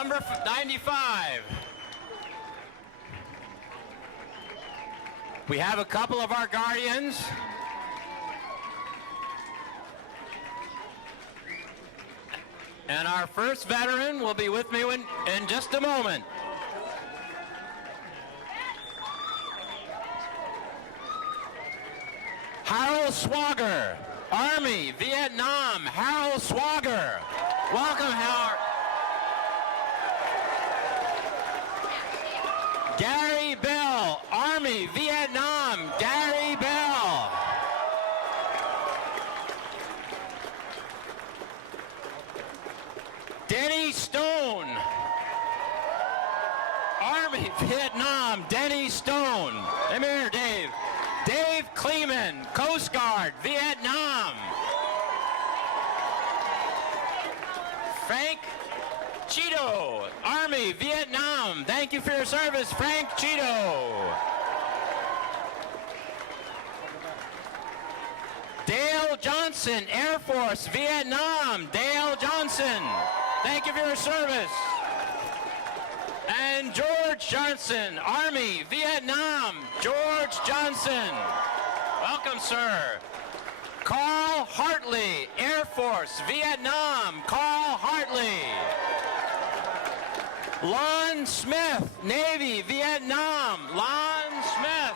Number 95. We have a couple of our guardians. And our first veteran will be with me in just a moment. Harold Swager, Army, Vietnam. Harold Swager. Welcome, Harold. Gary Bell, Army, Vietnam. Gary Bell. Denny Stone, Army, Vietnam. Denny Stone. Come here, Dave. Dave Kleeman, Coast Guard, Vietnam. Frank Cheeto, Army, Vietnam. Thank you for your service, Frank Cheeto. Dale Johnson, Air Force, Vietnam. Dale Johnson, thank you for your service. And George Johnson, Army, Vietnam. George Johnson. Welcome, sir. Carl Hartley, Air Force, Vietnam. Carl Hartley. Lon Smith, Navy, Vietnam. Lon Smith.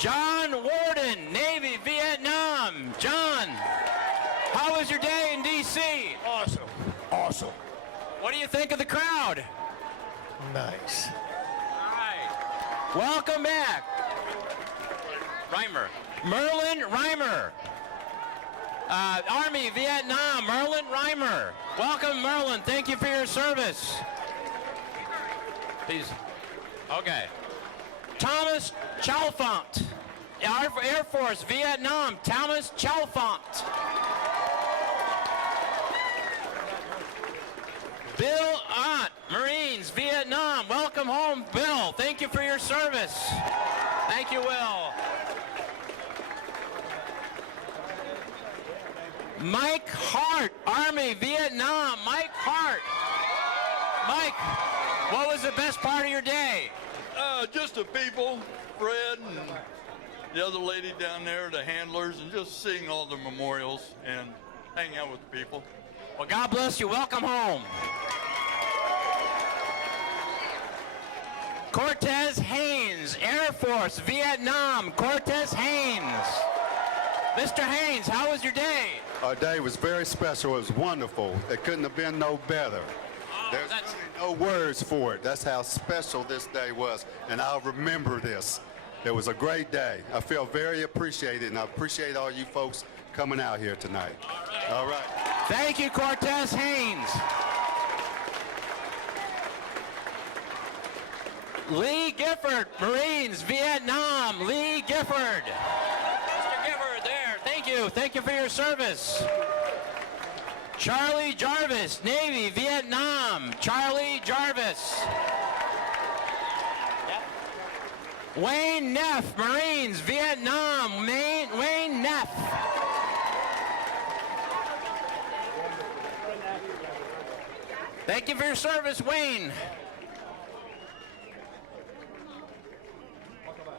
John Warden, Navy, Vietnam. John, how was your day in D.C.? Awesome. Awesome. What do you think of the crowd? Nice. All right. Welcome back. Reimer. Merlin Reimer. Army, Vietnam. Merlin Reimer. Welcome, Merlin. Thank you for your service. Please. Okay. Thomas Chalfont. Air Force, Vietnam. Thomas Chalfont. Bill Ott, Marines, Vietnam. Welcome home, Bill. Thank you for your service. Thank you, Will. Mike Hart, Army, Vietnam. Mike Hart. Mike, what was the best part of your day? Just the people, Fred and the other lady down there, the handlers, and just seeing all the memorials and hanging out with the people. Well, God bless you. Welcome home. Cortez Haynes, Air Force, Vietnam. Cortez Haynes. Mr. Haynes, how was your day? Our day was very special. It was wonderful. It couldn't have been no better. There's really no words for it. That's how special this day was, and I'll remember this. It was a great day. I feel very appreciated, and I appreciate all you folks coming out here tonight. All right. Thank you, Cortez Haynes. Lee Gifford, Marines, Vietnam. Lee Gifford. Mr. Gifford, there. Thank you. Thank you for your service. Charlie Jarvis, Navy, Vietnam. Charlie Jarvis. Wayne Neff, Marines, Vietnam. Wayne Neff. Thank you for your service, Wayne.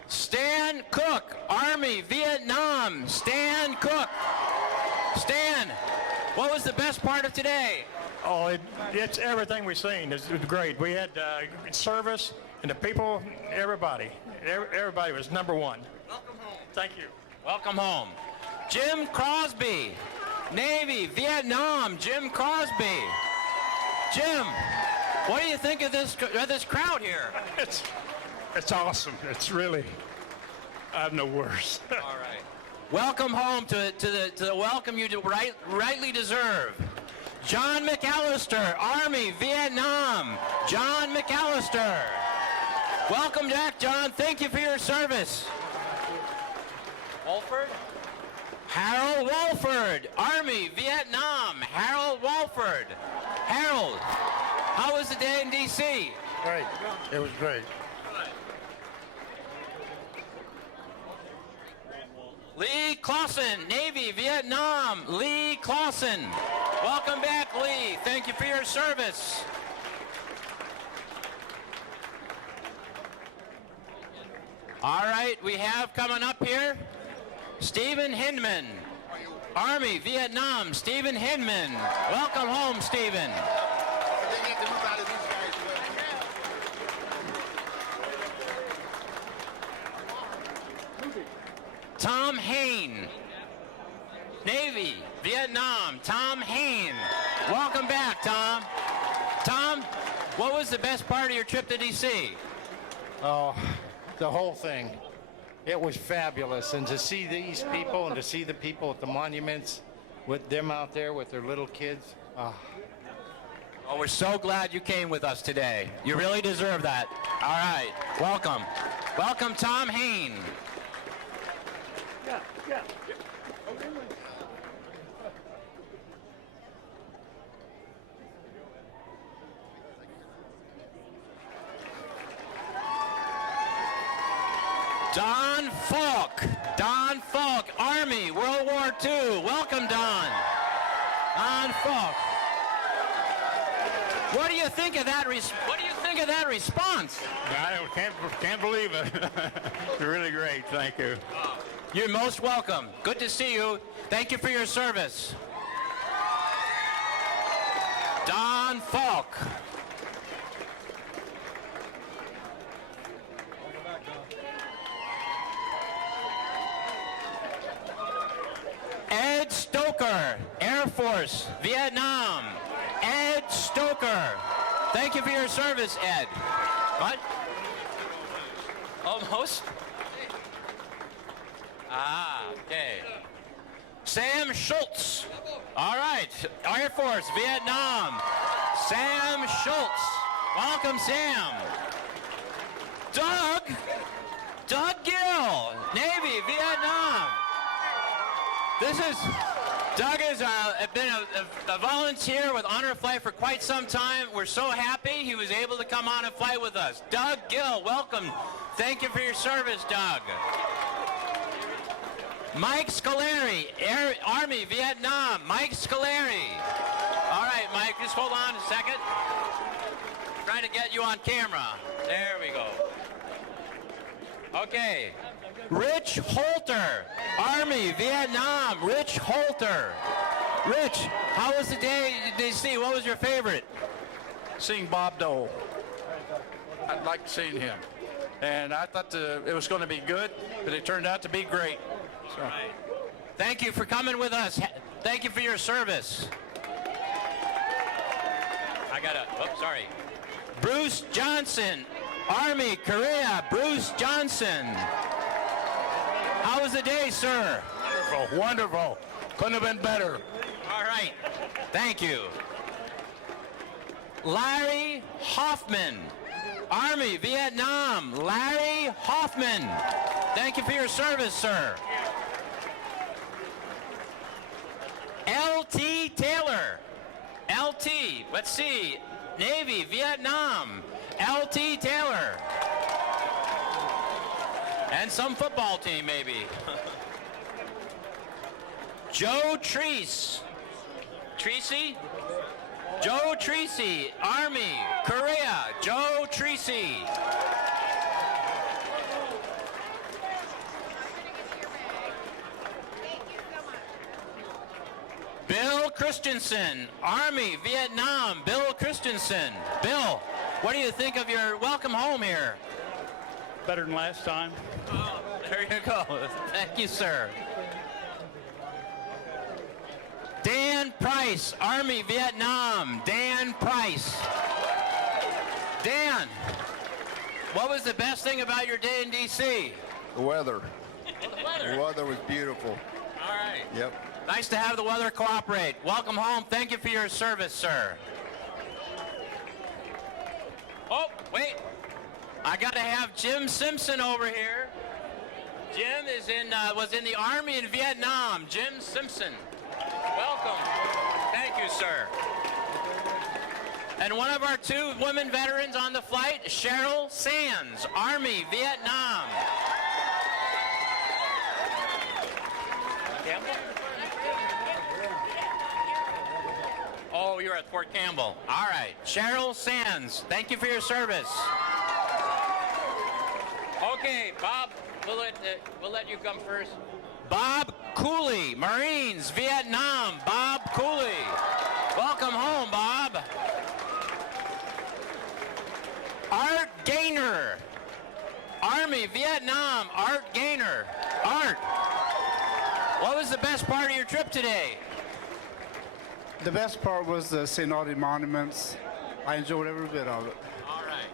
Stan Cook, Army, Vietnam. Stan Cook. Stan, what was the best part of today? Oh, it's everything we've seen. It's great. We had service and the people, everybody. Everybody was number one. Welcome home. Thank you. Welcome home. Jim Crosby, Navy, Vietnam. Jim Crosby. Jim, what do you think of this crowd here? It's awesome. It's really, I have no words. All right. Welcome home to the welcome you rightly deserve. John McAllister, Army, Vietnam. John McAllister. Welcome back, John. Thank you for your service. Walford? Harold Walford, Army, Vietnam. Harold Walford. Harold, how was the day in D.C.? Great. It was great. Lee Clausen, Navy, Vietnam. Lee Clausen. Welcome back, your service. All right, we have coming up here, Stephen Hinman. Army, Vietnam, Stephen Hinman. Welcome home, Stephen. Tom Hain. Navy, Vietnam, Tom Hain. Welcome back, Tom. Tom, what was the best part of your trip to D.C.? Oh, the whole thing. It was fabulous. And to see these people and to see the people at the monuments with them out there with their little kids. Oh, we're so glad you came with us today. You really deserve that. All right. Welcome. Welcome, Tom Hain. Don Falk. Don Falk, Army, World War II. Welcome, Don. Don Falk. What do you think of that? What do you think of that response? I can't believe it. Really great. Thank you. You're most welcome. Good to see you. Thank you for your service. Don Falk. Ed Stoker, Air Force, Vietnam. Ed Stoker. Thank you for your service, Ed. What? Almost? Ah, okay. Sam Schultz. All right. Air Force, Vietnam. Sam Schultz. Welcome, Sam. Doug Gill, Navy, Vietnam. Doug has been a volunteer with Honor Flight for quite some time. We're so happy he was able to come on and fly with us. Doug Gill, welcome. Thank you for your service, Doug. Mike Scolari, Army, Vietnam. Mike Scolari. All right, Mike, just hold on a second. Trying to get you on camera. There we go. Okay. Rich Holter, Army, Vietnam. Rich Holter. Rich, how was the day in D.C.? What was your favorite? Seeing Bob Dole. I liked seeing him. And I thought it was going to be good, but it turned out to be great. So. Right. Thank you for coming with us. Thank you for your service. Sorry. Bruce Johnson, Army, Korea. Bruce Johnson. How was the day, sir? Wonderful, wonderful. Couldn't have been better. All right. Thank you. Larry Hoffman, Army, Vietnam. Larry Hoffman. Thank you for your service, sir. L.T. Taylor. L.T. Let's see. Navy, Vietnam. L.T. Taylor. And some football team, maybe. Joe Treese. Treese? Joe Treese, Army, Korea. Joe Treese. Bill Christensen, Army, Vietnam. Bill Christensen. Bill, what do you think of your welcome home here? Better than last time. Oh, there you go. Thank you, sir. Dan Price, Army, Vietnam. Dan Price. Dan, what was the best thing about your day in D.C.? The weather. The weather was beautiful. All right. Yep. Nice to have the weather cooperate. Welcome home. Thank you for your service, sir. Oh, wait. I got to have Jim Simpson over here. Jim was in the Army in Vietnam. Jim Simpson. Welcome. Thank you, sir. And one of our two women veterans on the flight, Cheryl Sands, Army, Vietnam. Oh, here at Fort Campbell. All right. Cheryl Sands, thank you for your service. Okay, Bob, we'll let you come first. Bob Cooley, Marines, Vietnam. Bob Cooley. Welcome home, Bob. Art Gaynor, Army, Vietnam. Art Gaynor. Art, what was the best part of your trip today? The best part was seeing all the monuments. I enjoyed every bit of it. All right.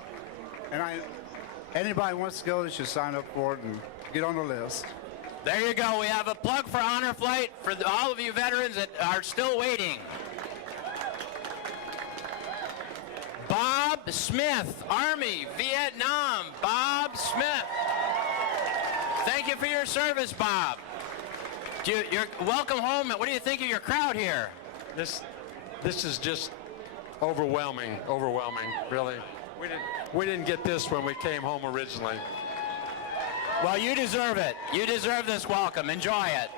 And anybody wants to go, they should sign up for it and get on the list. There you go. We have a plug for Honor Flight for all of you veterans that are still waiting. Bob Smith, Army, Vietnam. Bob Smith. Thank you for your service, Bob. You're welcome home. What do you think of your crowd here? This is just overwhelming, really. We didn't get this when we came home originally. Well, you deserve it. You deserve this welcome. Enjoy it.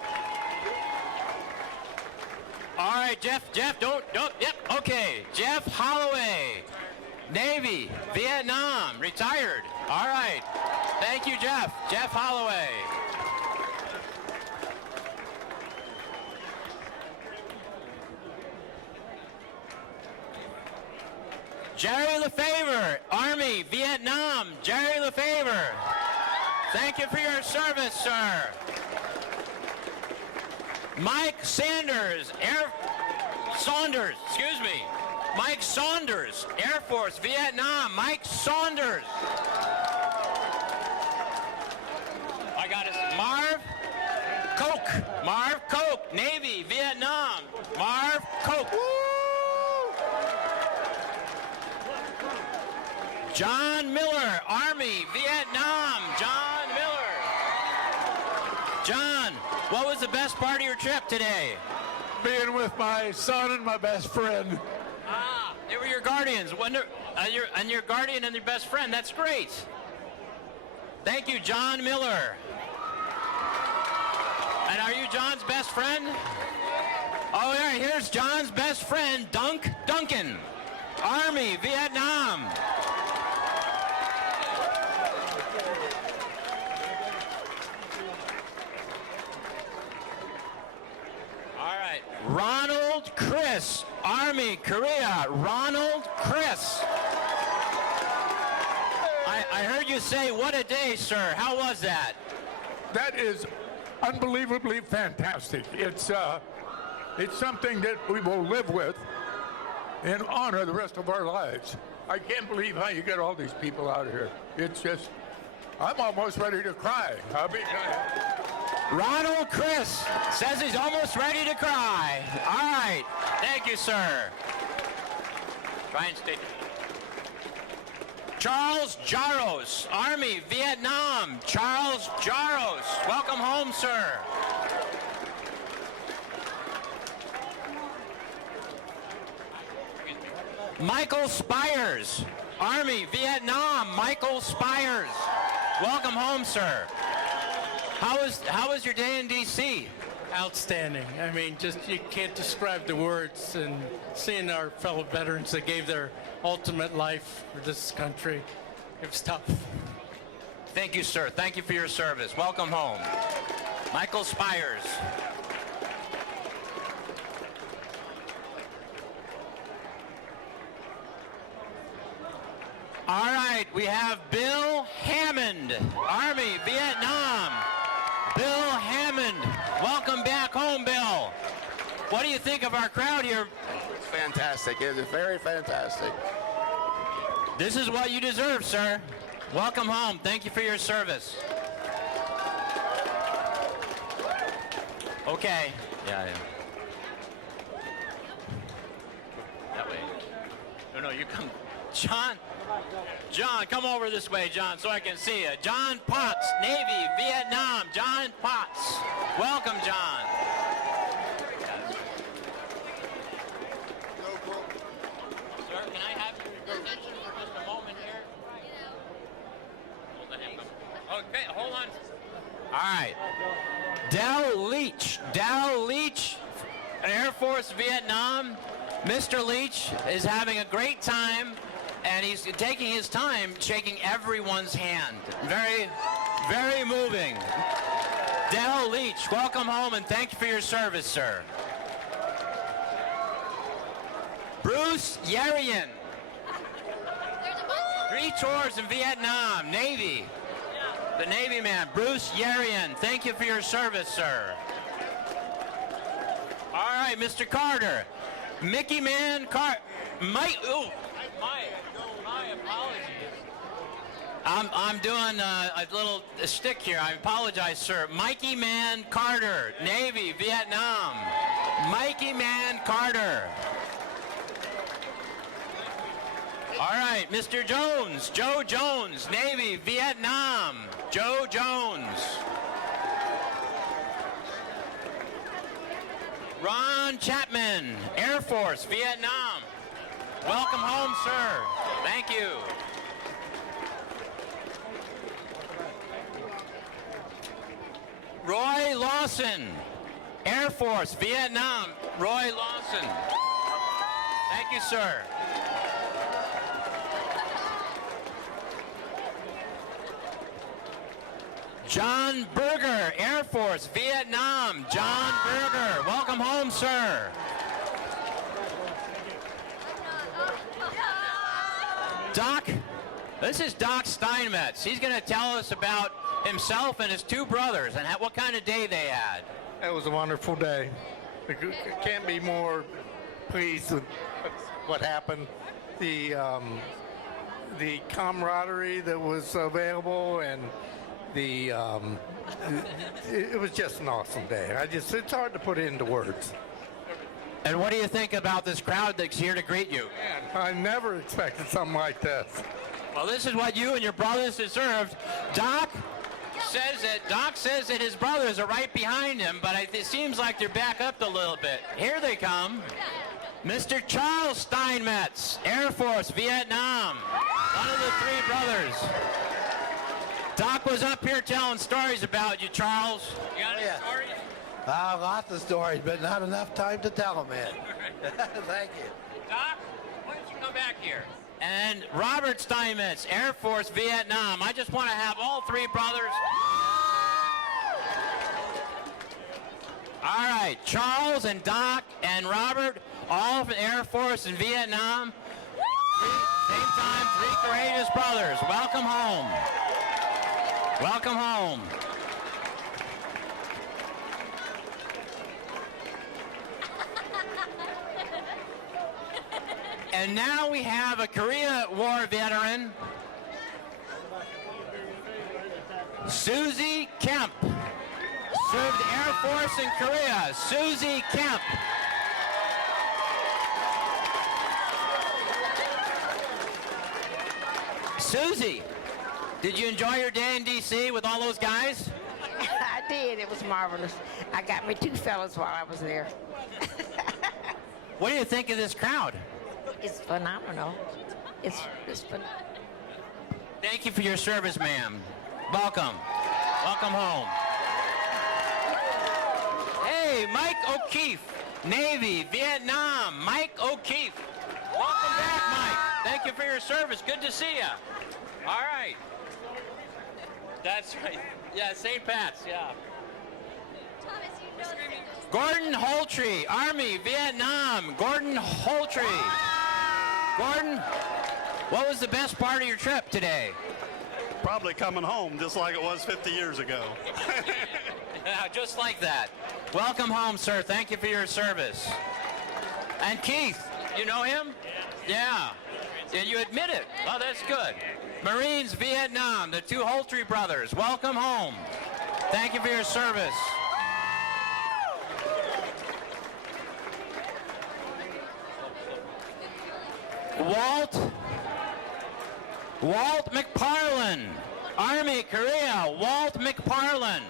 All right, Jeff, don't, yep, okay. Jeff Holloway, Navy, Vietnam, retired. All right. Thank you, Jeff. Jeff Holloway. Jerry LeFevre, Army, Vietnam. Jerry LeFevre. Thank you for your service, sir. Mike Saunders, Mike Saunders, Air Force, Vietnam. Mike Saunders. I got it. Marv Koch, Navy, Vietnam. Marv Koch. John Miller, Army, Vietnam. John Miller. John, what was the best part of your trip today? Being with my son and my best friend. Ah, they were your guardians. And your guardian and your best friend. That's great. Thank you, John Miller. And are you John's best friend? Oh, yeah, here's John's best friend, Duncan. Army, Vietnam. Ronald Chris, Army, Korea. Ronald Chris. I heard you say, what a day, sir. How was that? That is unbelievably fantastic. It's something that we will live with and honor the rest of our lives. I can't believe how you get all these people out here. It's just, I'm almost ready to cry. Ronald Chris says he's almost ready to cry. All right. Thank you, sir. Try and stay. Charles Jaros, Army, Vietnam. Charles Jaros. Welcome home, sir. Michael Spires, Army, Vietnam. Michael Spires. Welcome home, sir. How was your day in D.C.? Outstanding. I mean, just you can't describe the words, and seeing our fellow veterans that gave their ultimate life for this country, it was tough. Thank you, sir. Thank you for your service. Welcome home. Michael Spires. All right, we have Bill Hammond, Army, Vietnam. Bill Hammond, welcome back home, Bill. What do you think of our crowd here? It's fantastic. It is very fantastic. This is what you deserve, sir. Welcome home. Thank you for your service. Okay. Yeah. That way. No, you come. John, come over this way, John, so I can see you. John Potts, Navy, Vietnam. John Potts. Welcome, John. Sir, can I have your attention for just a moment here? Okay, hold on. All right. Dell Leach, Air Force Vietnam. Mr. Leach is having a great time, and he's taking his time shaking everyone's hand. Very, very moving. Dell Leach, welcome home, and thank you for your service, sir. Bruce Yerian. 3 tours in Vietnam, Navy. The Navy man, Bruce Yerian. Thank you for your service, sir. All right, Mr. Carter. Mickey Man Mike, ooh, my apologies. I'm doing a little stick here. I apologize, sir. Mikey Man Carter, Navy, Vietnam. Mikey Man Carter. All right, Mr. Jones, Joe Jones, Navy, Vietnam. Joe Jones. Ron Chapman, Air Force, Vietnam. Welcome home, sir. Thank you. Roy Lawson, Air Force, Vietnam. Roy Lawson. Thank you, sir. John Berger, Air Force, Vietnam. John Berger, welcome home, sir. Doc, this is Doc Steinmetz. He's going to tell us about himself and his 2 brothers and what kind of day they had. It was a wonderful day. I can't be more pleased with what happened. The camaraderie that was available, and it was just an awesome day. It's hard to put it into words. And what do you think about this crowd that's here to greet you? Man, I never expected something like this. Well, this is what you and your brothers deserved. Doc says that his brothers are right behind him, but it seems like they're back up a little bit. Here they come. Mr. Charles Steinmetz, Air Force, Vietnam. One of the 3 brothers. Doc was up here telling stories about you, Charles. You got any stories? Lots of stories, but not enough time to tell them, man. Thank you. Doc, why don't you come back here? And Robert Steinmetz, Air Force, Vietnam. I just want to have all 3 brothers. All right, Charles and Doc and Robert, all from Air Force in Vietnam. Same time, 3 courageous brothers. Welcome home. Welcome home. And now we have a Korea War veteran, Susie Kemp. Served Air Force in Korea. Susie Kemp. Susie, did you enjoy your day in D.C. with all those guys? I did. It was marvelous. I got me 2 fellas while I was there. What do you think of this crowd? It's phenomenal. It's phenomenal. Thank you for your service, ma'am. Welcome. Welcome home. Hey, Mike O'Keefe, Navy, Vietnam. Mike O'Keefe. Welcome back, Mike. Thank you for your service. Good to see you. All right. That's right. Yeah, St. Pat's, yeah. Gordon Holtree, Army, Vietnam. Gordon Holtree. Gordon, what was the best part of your trip today? Probably coming home, just like it was 50 years ago. Yeah, just like that. Welcome home, sir. Thank you for your service. And Keith, you know him? Yeah. Yeah, you admit it. Oh, that's good. Marines, Vietnam, the 2 Holtree brothers. Welcome home. Thank you for your service. Walt McParlin, Army, Korea. Walt McParlin.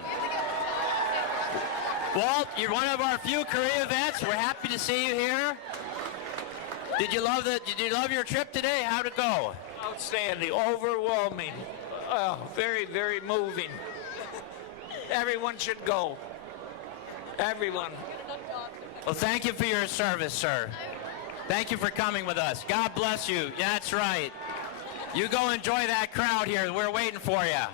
Walt, you're one of our few Korea vets. We're happy to see you here. Did you love your trip today? How'd it go? Outstanding, overwhelming, very, very moving. Everyone should go. Everyone. Well, thank you for your service, sir. Thank you for coming with us. God bless you. Yeah, that's right. You go enjoy that crowd here. We're waiting for you.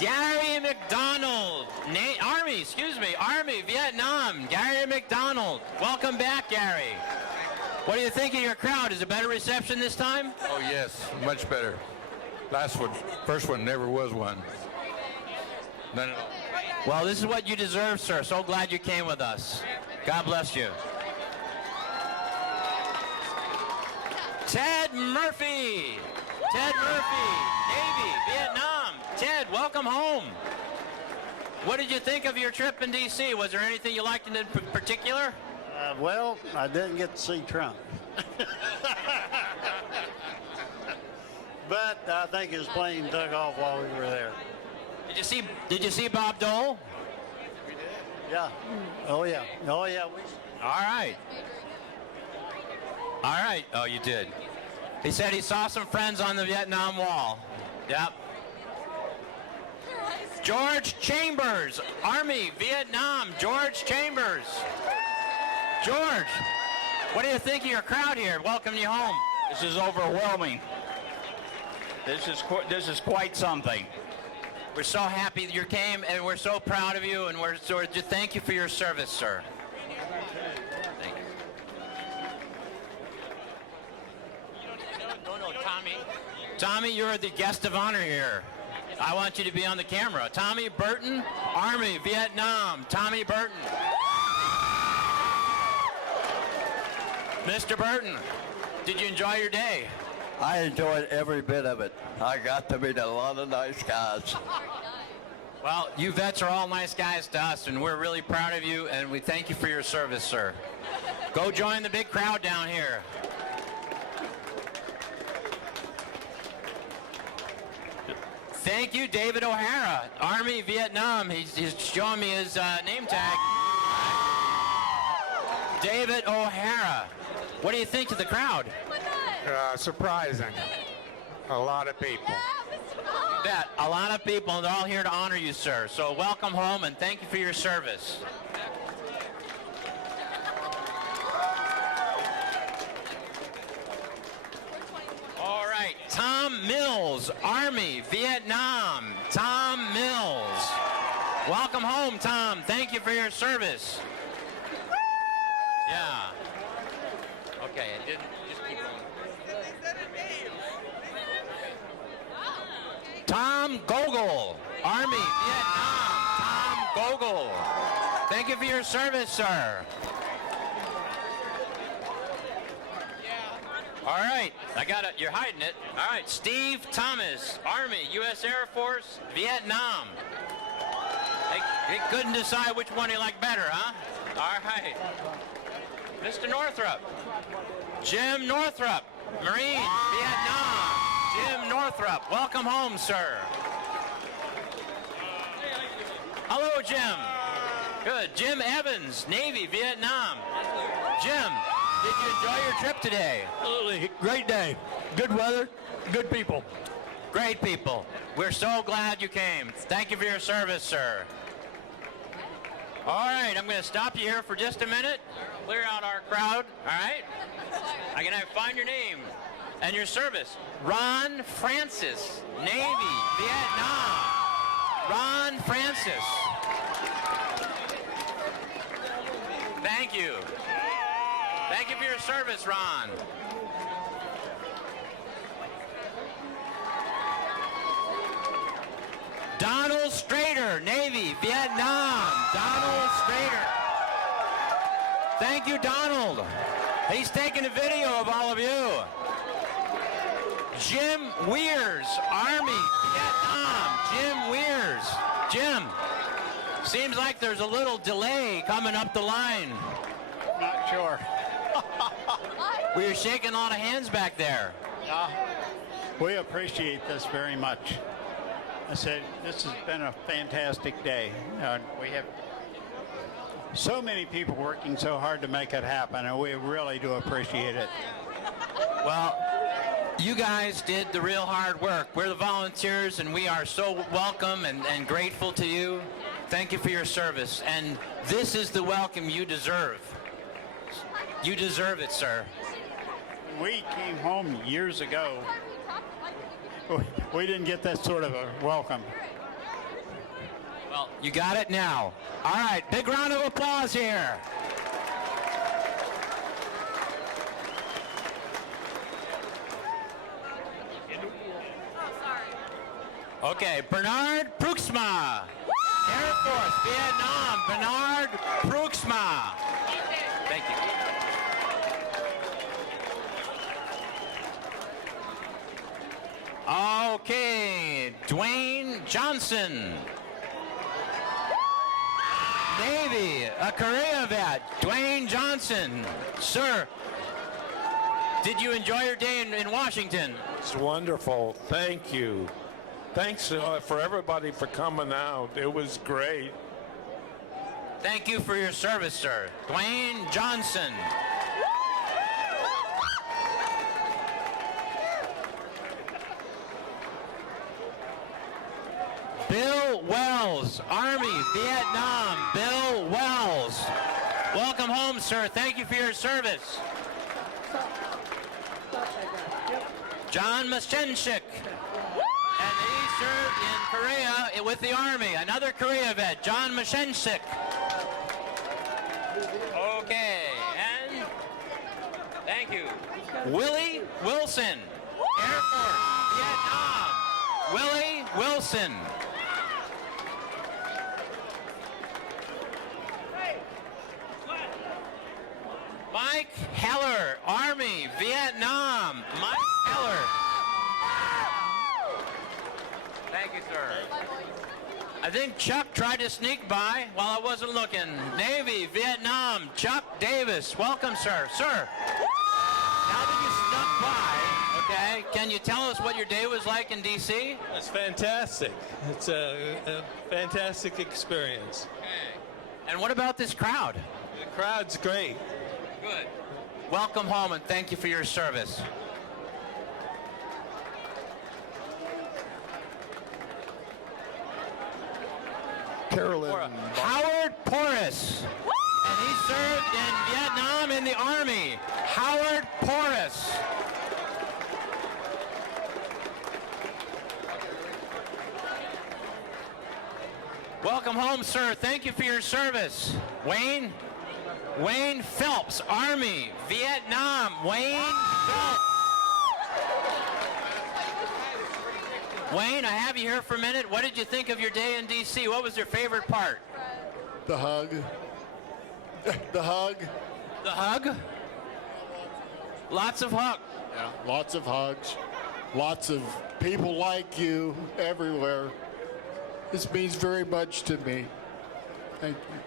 Gary McDonald, Army, Vietnam. Gary McDonald. Welcome back, Gary. What do you think of your crowd? Is it a better reception this time? Oh, yes, much better. First one never was one. None at all. Well, this is what you deserve, sir. So glad you came with us. God bless you. Ted Murphy. Ted Murphy, Navy, Vietnam. Ted, welcome home. What did you think of your trip in D.C.? Was there anything you liked in particular? Well, I didn't get to see Trump. But I think his plane took off while we were there. Did you see Bob Dole? We did. Yeah. Oh yeah. Oh yeah. All right. All right. Oh, you did. He said he saw some friends on the Vietnam Wall. Yep. George Chambers, Army, Vietnam. George Chambers. George, what do you think of your crowd here? Welcome you home. This is overwhelming. This is quite something. We're so happy that you came, and we're so proud of you, and we're just thank you for your service, sir. Thank you. No, Tommy. Tommy, you're the guest of honor here. I want you to be on the camera. Tommy Burton, Army, Vietnam. Tommy Burton. Mr. Burton, did you enjoy your day? I enjoyed every bit of it. I got to meet a lot of nice guys. Well, you vets are all nice guys to us, and we're really proud of you, and we thank you for your service, sir. Go join the big crowd down here. Thank you, David O'Hara, Army, Vietnam. He's showing me his name tag. David O'Hara. What do you think of the crowd? Surprising. A lot of people. Bet, a lot of people, and they're all here to honor you, sir. So welcome home, and thank you for your service. All right, Tom Mills, Army, Vietnam. Tom Mills. Welcome home, Tom. Thank you for your service. Yeah. Okay, it didn't. Just keep going. Tom Gogol, Army, Vietnam. Tom Gogol. Thank you for your service, sir. All right, I got it. You're hiding it. All right, Steve Thomas, Army, U.S. Air Force, Vietnam. They couldn't decide which one he liked better, huh? All right. Mr. Northrup. Jim Northrup, Marine, Vietnam. Jim Northrup, welcome home, sir. Hello, Jim. Good. Jim Evans, Navy, Vietnam. Jim, did you enjoy your trip today? Absolutely. Great day. Good weather. Good people. Great people. We're so glad you came. Thank you for your service, sir. All right, I'm going to stop you here for just a minute. Clear out our crowd. All right? I'm going to find your name and your service. Ron Francis, Navy, Vietnam. Ron Francis. Thank you. Thank you for your service, Ron. Donald Strader, Navy, Vietnam. Donald Strader. Thank you, Donald. He's taking a video of all of you. Jim Weirs, Army, Vietnam. Jim Weirs. Jim, seems like there's a little delay coming up the line. Not sure. We were shaking a lot of hands back there. We appreciate this very much. I said, this has been a fantastic day. We have so many people working so hard to make it happen, and we really do appreciate it. Well, you guys did the real hard work. We're the volunteers, and we are so welcome and grateful to you. Thank you for your service. And this is the welcome you deserve. You deserve it, sir. We came home years ago. We didn't get that sort of a welcome. Well, you got it now. All right, big round of applause here. Okay, Bernard Pruxma. Air Force, Vietnam, Bernard Pruxma. Thank you. Okay, Dwayne Johnson. Navy, a Korea vet, Dwayne Johnson. Sir, did you enjoy your day in Washington? It's wonderful. Thank you. Thanks for everybody for coming out. It was great. Thank you for your service, sir. Dwayne Johnson. Bill Wells, Army, Vietnam. Bill Wells. Welcome home, sir. Thank you for your service. John Maschenchik. And he served in Korea with the Army. Another Korea vet, John Maschenchik. Okay, and thank you. Willie Wilson, Air Force, Vietnam. Willie Wilson. Mike Heller, Army, Vietnam. Mike Heller. Thank you, sir. I think Chuck tried to sneak by while I wasn't looking. Navy, Vietnam, Chuck Davis. Welcome, sir. Sir, now that you snuck by, okay, can you tell us what your day was like in D.C.? It's fantastic. It's a fantastic experience. Okay. And what about this crowd? The crowd's great. Good. Welcome home and thank you for your service. Carolyn. Howard Porras. And he served in Vietnam in the Army. Howard Porras. Welcome home, sir. Thank you for your service. Wayne Phelps, Army, Vietnam. Wayne Phelps. Wayne, I have you here for a minute. What did you think of your day in D.C.? What was your favorite part? The hug. The hug. The hug? Lots of hugs. Yeah, lots of hugs. Lots of people like you everywhere. This means very much to me. Thank you.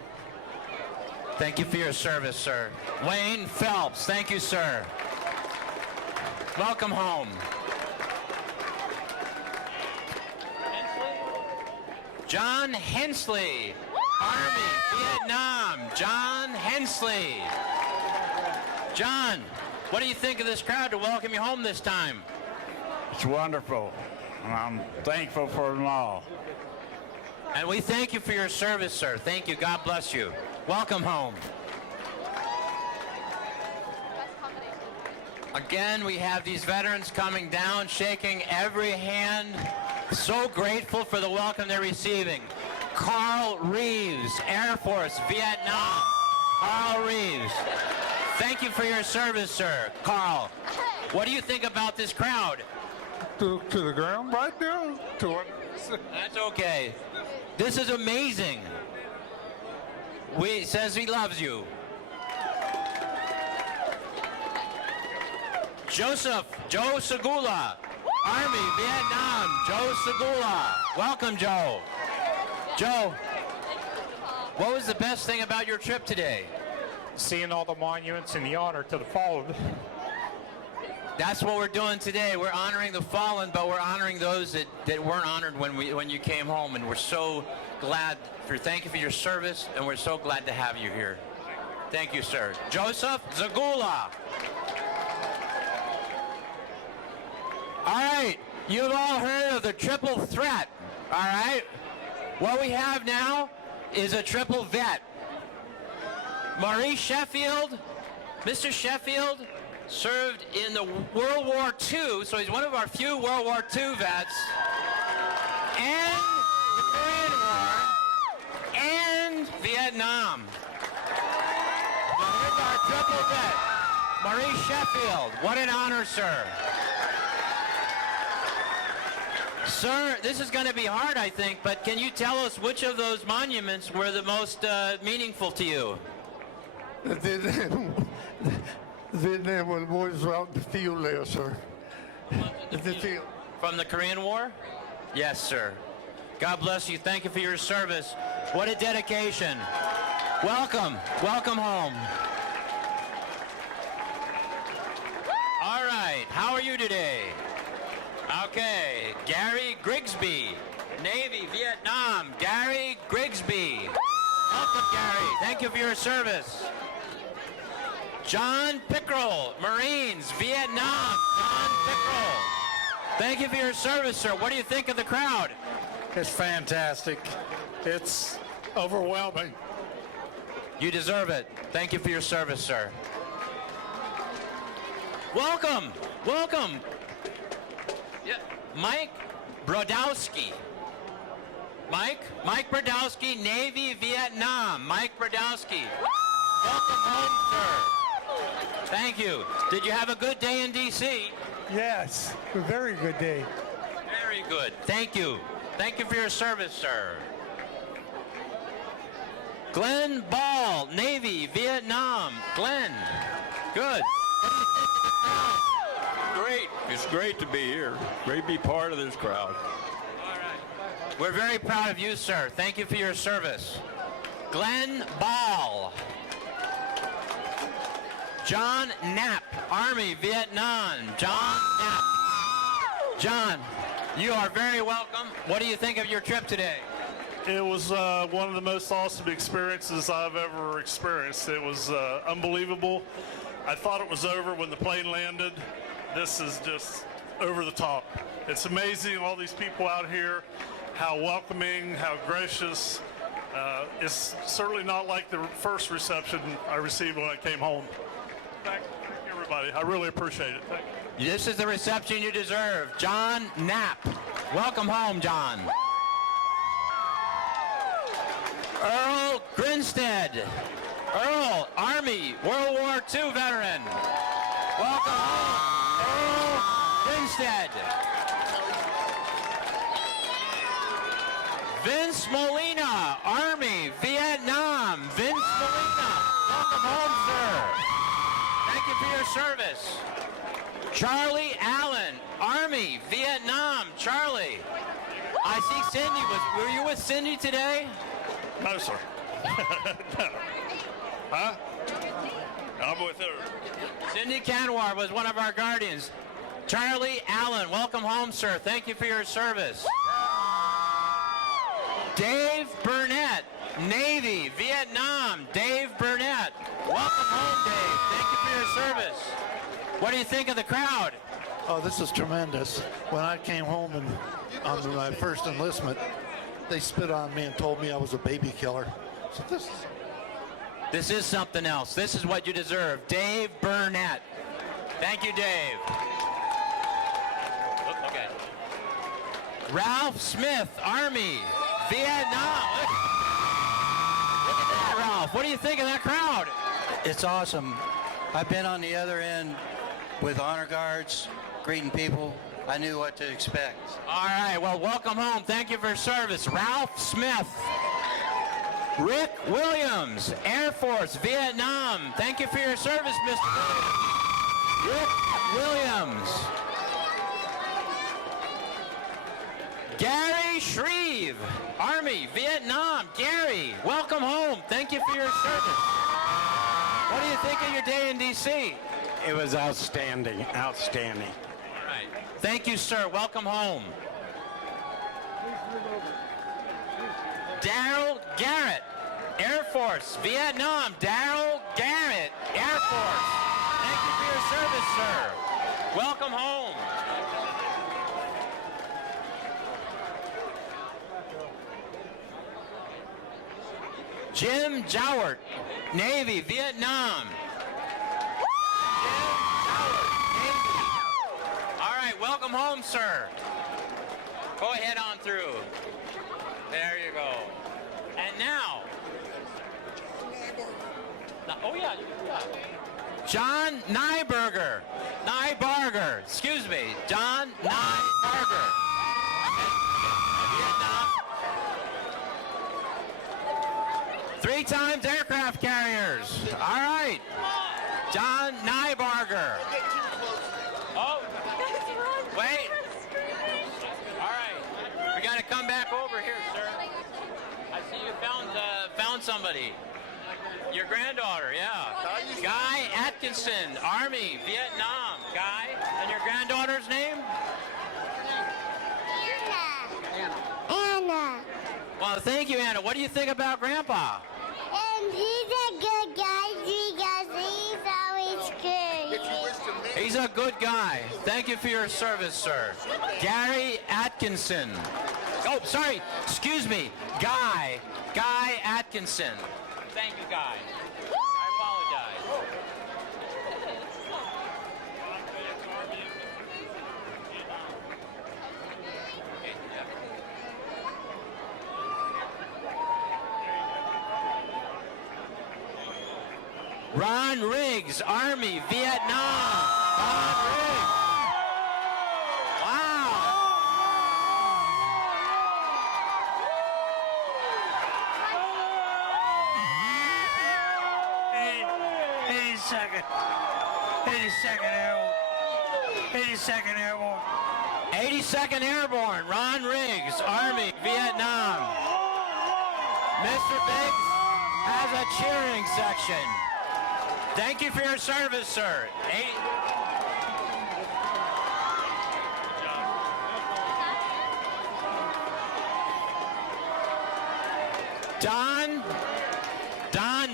Thank you for your service, sir. Wayne Phelps, thank you, sir. Welcome home. John Hensley, Army, Vietnam. John Hensley. John, what do you think of this crowd to welcome you home this time? It's wonderful, and I'm thankful for them all. And we thank you for your service, sir. Thank you. God bless you. Welcome home. Again, we have these veterans coming down, shaking every hand. So grateful for the welcome they're receiving. Carl Reeves, Air Force, Vietnam. Carl Reeves. Thank you for your service, sir. Carl, what do you think about this crowd? To the ground right now? That's okay. This is amazing. Says he loves you. Joe Segula, Army, Vietnam. Joe Segula. Welcome, Joe. Joe, what was the best thing about your trip today? Seeing all the monuments and the honor to the fallen. That's what we're doing today. We're honoring the fallen, but we're honoring those that weren't honored when you came home. And we're so glad thank you for your service, and we're so glad to have you here. Thank you, sir. Joseph Zagula. All right, you've all heard of the triple threat. All right, what we have now is a triple vet. Maurice Sheffield, Mr. Sheffield served in the World War II, so he's one of our few World War II vets, and the Korean War, and Vietnam. So here's our triple vet, Maurice Sheffield. What an honor, sir. Sir, this is going to be hard, I think, but can you tell us which of those monuments were the most meaningful to you? Vietnam was out in the field there, sir. The field. From the Korean War? Yes, sir. God bless you. Thank you for your service. What a dedication. Welcome. Welcome home. All right. How are you today? Okay. Gary Grigsby, Navy, Vietnam. Gary Grigsby. Welcome, Gary. Thank you for your service. John Pickrell, Marines, Vietnam. John Pickrell. Thank you for your service, sir. What do you think of the crowd? It's fantastic. It's overwhelming. You deserve it. Thank you for your service, sir. Welcome. Welcome. Yeah. Mike Brodowski. Mike Brodowski, Navy, Vietnam. Mike Brodowski. Welcome home, sir. Thank you. Did you have a good day in D.C.? Yes, a very good day. Very good. Thank you. Thank you for your service, sir. Glenn Ball, Navy, Vietnam. Glenn, good. What do you think of the crowd? Great. It's great to be here. Great to be part of this crowd. All right. We're very proud of you, sir. Thank you for your service. Glenn Ball. John Knapp, Army, Vietnam. John Knapp. John, you are very welcome. What do you think of your trip today? It was one of the most awesome experiences I've ever experienced. It was unbelievable. I thought it was over when the plane landed. This is just over the top. It's amazing, all these people out here, how welcoming, how gracious. It's certainly not like the first reception I received when I came home. Thank you, everybody. I really appreciate it. Thank you. This is the reception you deserve. John Knapp. Welcome home, John. Earl Grinstead. Earl, Army, World War II veteran. Welcome home, Earl Grinstead. Vince Molina, Army, Vietnam. Vince Molina. Welcome home, sir. Thank you for your service. Charlie Allen, Army, Vietnam. Charlie. I see Cindy. Were you with Cindy today? No, sir. No. Huh? I'm with her. Cindy Canwar was one of our guardians. Charlie Allen, welcome home, sir. Thank you for your service. Dave Burnett, Navy, Vietnam. Dave Burnett. Welcome home, Dave. Thank you for your service. What do you think of the crowd? Oh, this is tremendous. When I came home and on my first enlistment, they spit on me and told me I was a baby killer. So This is something else. This is what you deserve. Dave Burnett. Thank you, Dave. Okay. Ralph Smith, Army, Vietnam. Look at that, Ralph. What do you think of that crowd? It's awesome. I've been on the other end with honor guards, greeting people. I knew what to expect. All right, well, welcome home. Thank you for your service. Ralph Smith. Rick Williams, Air Force, Vietnam. Thank you for your service, Mr. Williams. Rick Williams. Gary Shreve, Army, Vietnam. Gary, welcome home. Thank you for your service. What do you think of your day in D.C.? It was outstanding, outstanding. All right. Thank you, sir. Welcome home. Daryl Garrett, Air Force, Vietnam. Daryl Garrett, Air Force. Thank you for your service, sir. Welcome home. Jim Jowart, Navy, Vietnam. All right, welcome home, sir. Go ahead on through. There you go. And now, oh yeah, John Nyberger, excuse me, John Nyberger. Vietnam. 3 times aircraft carriers. All right, John Nyberger. Oh, wait. All right, we got to come back over here, sir. I see you found somebody. Your granddaughter, yeah. Guy Atkinson, Army, Vietnam. Guy, and your granddaughter's name? Anna. Well, thank you, Anna. What do you think about Grandpa? He's a good guy because he's always good. He's a good guy. Thank you for your service, sir. Gary Atkinson. Oh, sorry. Excuse me. Guy Atkinson. Thank you, Guy. I apologize. Ron Riggs, Army, Vietnam. Ron Riggs. Wow. Airborne. 82nd Airborne, Ron Riggs, Army, Vietnam. Mr. Biggs has a cheering section. Thank you for your service, sir. Don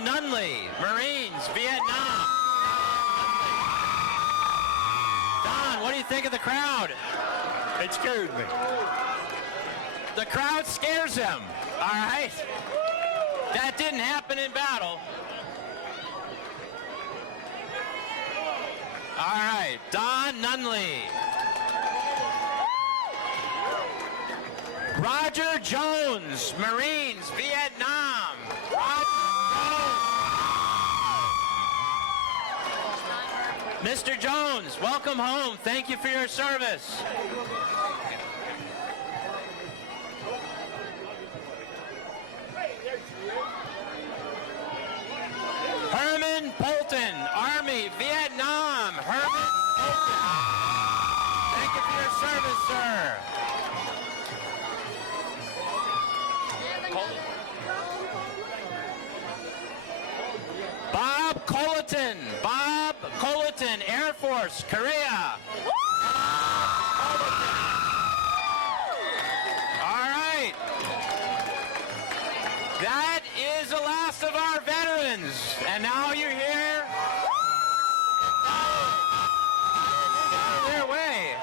Nunley, Marines, Vietnam. Don, what do you think of the crowd? It scared me. The crowd scares him, all right? That didn't happen in battle. All right, Don Nunley. Roger Jones, Marines, Vietnam. Roger Jones. Mr. Jones, welcome home. Thank you for your service. Herman Polton, Army, Vietnam. Herman Polton. Thank you for your service, sir. Bob Colleton, Air Force, Korea. All right. That is the last of our veterans. And now you're here. Their way.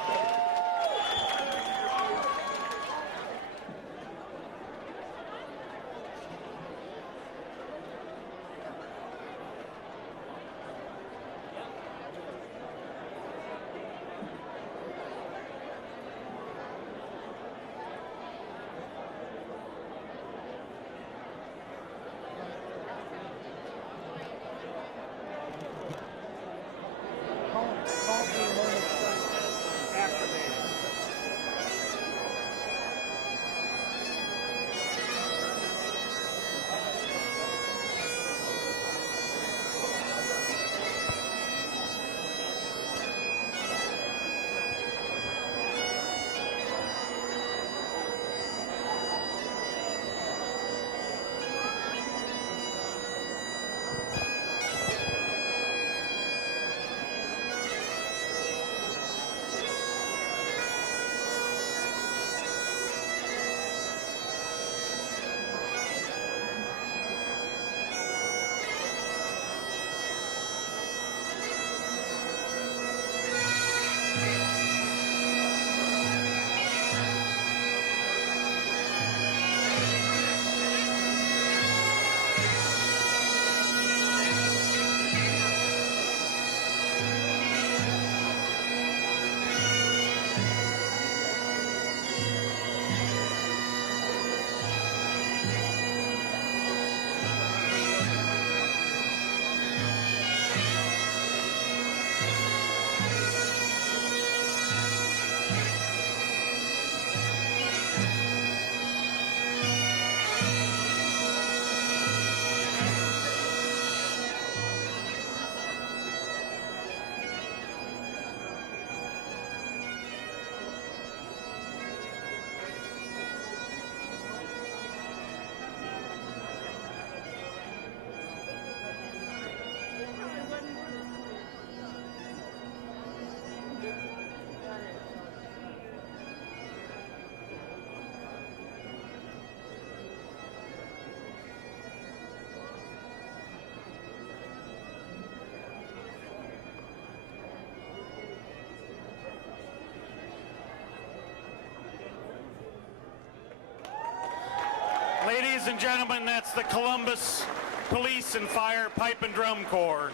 Ladies and gentlemen, that's the Columbus Police and Fire Pipe and Drum Corps.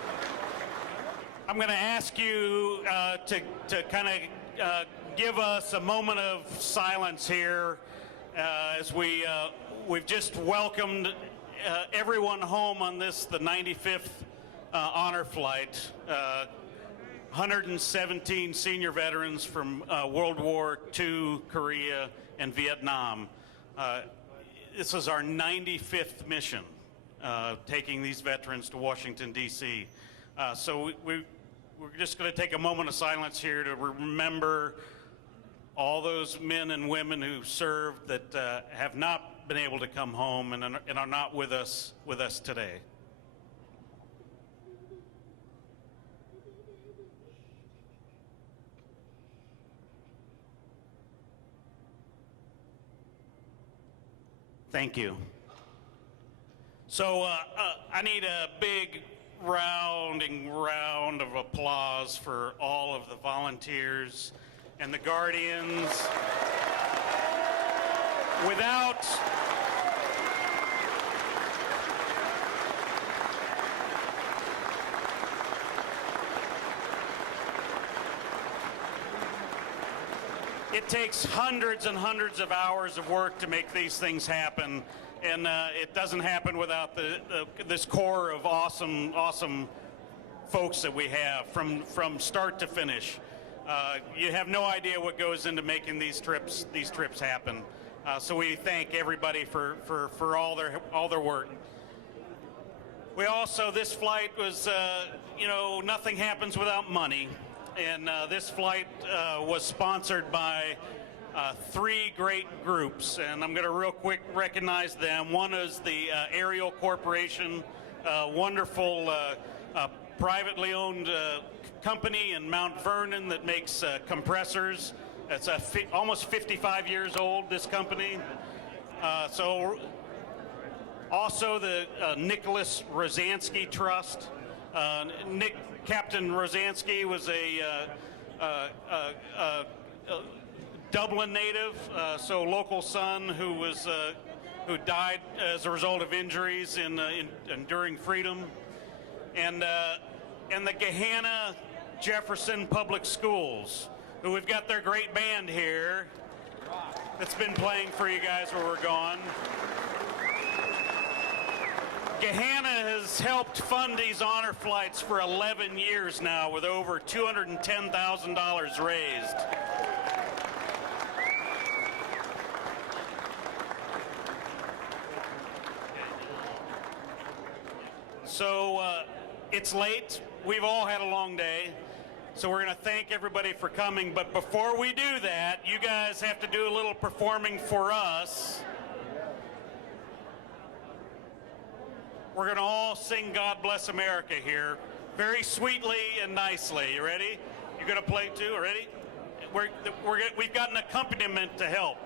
I'm going to ask you to kind of give us a moment of silence here as we've just welcomed everyone home on this, the 95th honor flight. 117 senior veterans from World War II, Korea, and Vietnam. This is our 95th mission, taking these veterans to Washington, D.C. So we're just going to take a moment of silence here to remember all those men and women who served that have not been able to come home and are not with us today. Thank you. So I need a big round of applause for all of the volunteers and the guardians. Without it takes hundreds and hundreds of hours of work to make these things happen, and it doesn't happen without this core of awesome folks that we have from start to finish. You have no idea what goes into making these trips happen. So we thank everybody for all their work. We also, this flight was, nothing happens without money. And this flight was sponsored by 3 great groups, and I'm going to real quick recognize them. One is the Aerial Corporation, wonderful privately owned company in Mount Vernon that makes compressors. It's almost 55 years old, this company. So also the Nicholas Rosansky Trust. Captain Rosansky was a Dublin native, so local son who died as a result of injuries in enduring freedom, and the Gahanna Jefferson Public Schools, who we've got their great band here that's been playing for you guys where we're gone. Gahanna has helped fund these honor flights for 11 years now with over $210,000 raised. So it's late. We've all had a long day. So we're going to thank everybody for coming. But before we do that, you guys have to do a little performing for us. We're going to all sing God Bless America here, very sweetly and nicely. You ready? You're going to play too? Ready? We've got an accompaniment to help.